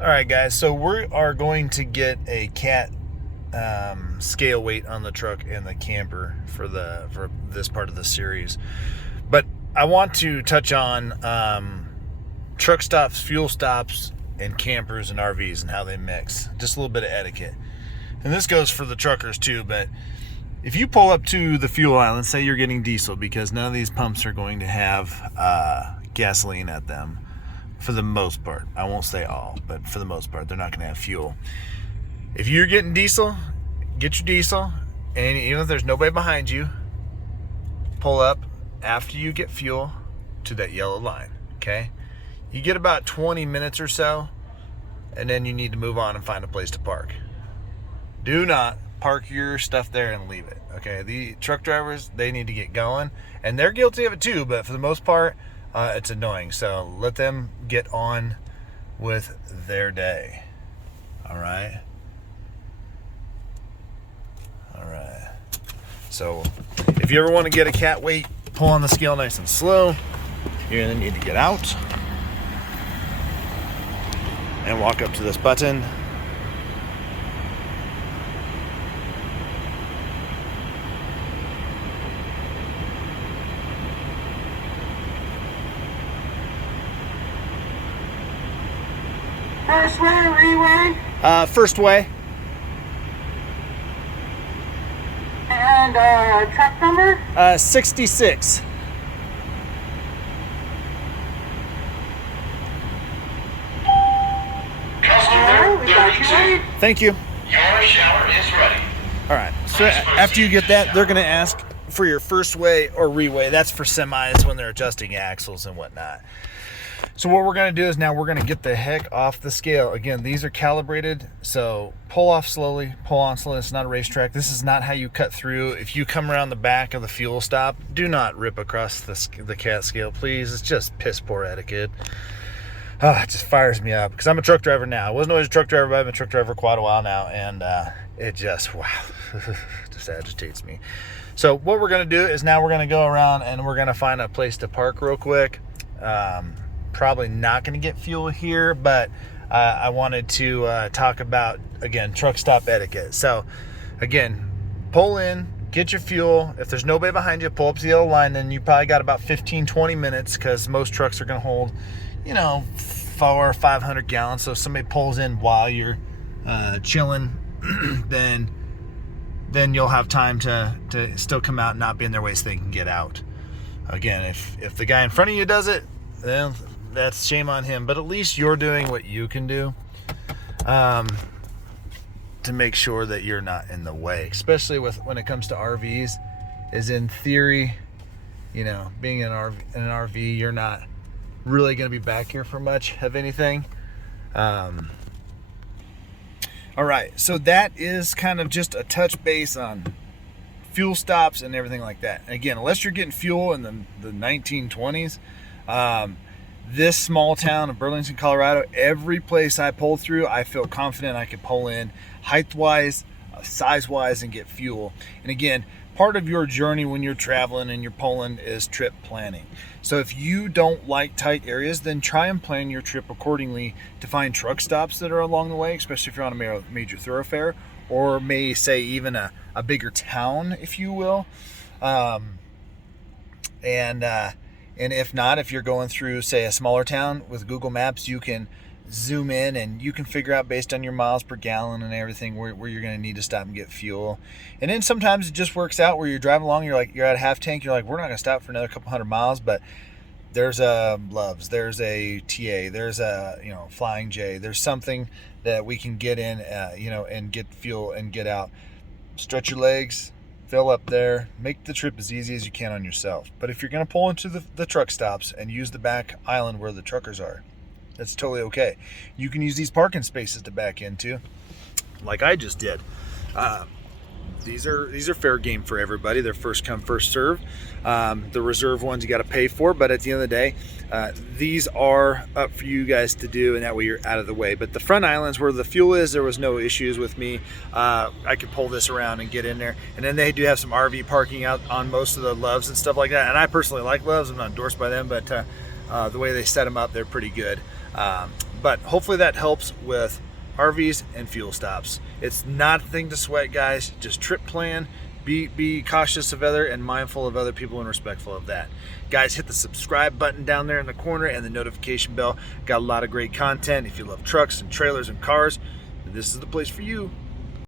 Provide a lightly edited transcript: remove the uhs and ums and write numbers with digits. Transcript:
All right, guys. So we are going to get a cat scale weight on the truck and the camper for this part of the series. But I want to touch on truck stops, fuel stops, and campers and RVs and how they mix. Just a little bit of etiquette. And this goes for the truckers too, but if you pull up to the fuel island, say you're getting diesel, because none of these pumps are going to have gasoline at them for the most part. I won't say all, but for the most part, they're not going to have fuel. If you're getting diesel, get your diesel, and even if there's nobody behind you, pull up after you get fuel to that yellow line, okay? You get about 20 minutes or so, and then you need to move on and find a place to park. Do not park your stuff there and leave it, okay? The truck drivers, they need to get going, and they're guilty of it too, but for the most part, it's annoying. So let them get on with their day. All right. So if you ever want to get a cat weight, pull on the scale nice and slow. You're going to need to get out and walk up to this button. First way or re-way? First way. And truck number? 66. Customer, we got you ready. Thank you. Your shower is ready. All right. So after you get that, they're going to ask for your first way or re-way. That's for semis when they're adjusting axles and whatnot. So what we're going to do is now we're going to get the heck off the scale. Again, these are calibrated, so pull off slowly, pull on slowly. It's not a racetrack. This is not how you cut through. If you come around the back of the fuel stop, do not rip across the cat scale, please. It's just piss poor etiquette. It just fires me up because I'm a truck driver now. I wasn't always a truck driver, but I've been a truck driver for quite a while now, and it just, wow, just agitates me. So what we're going to do is now we're going to go around and we're going to find a place to park real quick. Probably not going to get fuel here, but I wanted to talk about, again, truck stop etiquette. So again, pull in, get your fuel. If there's nobody behind you, pull up to the yellow line. Then you probably got about 15-20 minutes because most trucks are going to hold 400 or 500 gallons. So if somebody pulls in while you're chilling, then you'll have time to still come out and not be in their way so they can get out. Again, if the guy in front of you does it, then that's shame on him, but at least you're doing what you can do to make sure that you're not in the way, especially when it comes to RVs. Is in theory, being in an RV, you're not really going to be back here for much of anything. All right, so that is kind of just a touch base on fuel stops and everything like that. Again, unless you're getting fuel in the 1920s, this small town of Burlington, Colorado, every place I pull through, I feel confident I can pull in height-wise, size-wise, and get fuel. And again, part of your journey when you're traveling and you're pulling is trip planning. So if you don't like tight areas, then try and plan your trip accordingly to find truck stops that are along the way, especially if you're on a major thoroughfare, or may say even a bigger town, if you will. And if not, if you're going through, say, a smaller town with Google Maps, you can zoom in and you can figure out based on your miles per gallon and everything where you're going to need to stop and get fuel. And then sometimes it just works out where you're driving along, you're at a half tank, you're like, we're not going to stop for another couple hundred miles, but there's a Love's, there's a TA, there's a Flying J, there's something that we can get in, and get fuel and get out. Stretch your legs, fill up there, make the trip as easy as you can on yourself. But if you're going to pull into the truck stops and use the back island where the truckers are, that's totally okay. You can use these parking spaces to back into, like I just did. These are fair game for everybody. They're first come, first serve. The reserve ones you got to pay for, but at the end of the day, these are up for you guys to do, and that way you're out of the way. But the front islands where the fuel is, there was no issues with me. I could pull this around and get in there. And then they do have some RV parking out on most of the Loves and stuff like that. And I personally like Loves. I'm not endorsed by them, but the way they set them up, they're pretty good. But hopefully that helps with RVs and fuel stops. It's not a thing to sweat, guys. Just trip plan. Be cautious of other and mindful of other people and respectful of that. Guys, hit the subscribe button down there in the corner and the notification bell. Got a lot of great content. If you love trucks and trailers and cars, this is the place for you.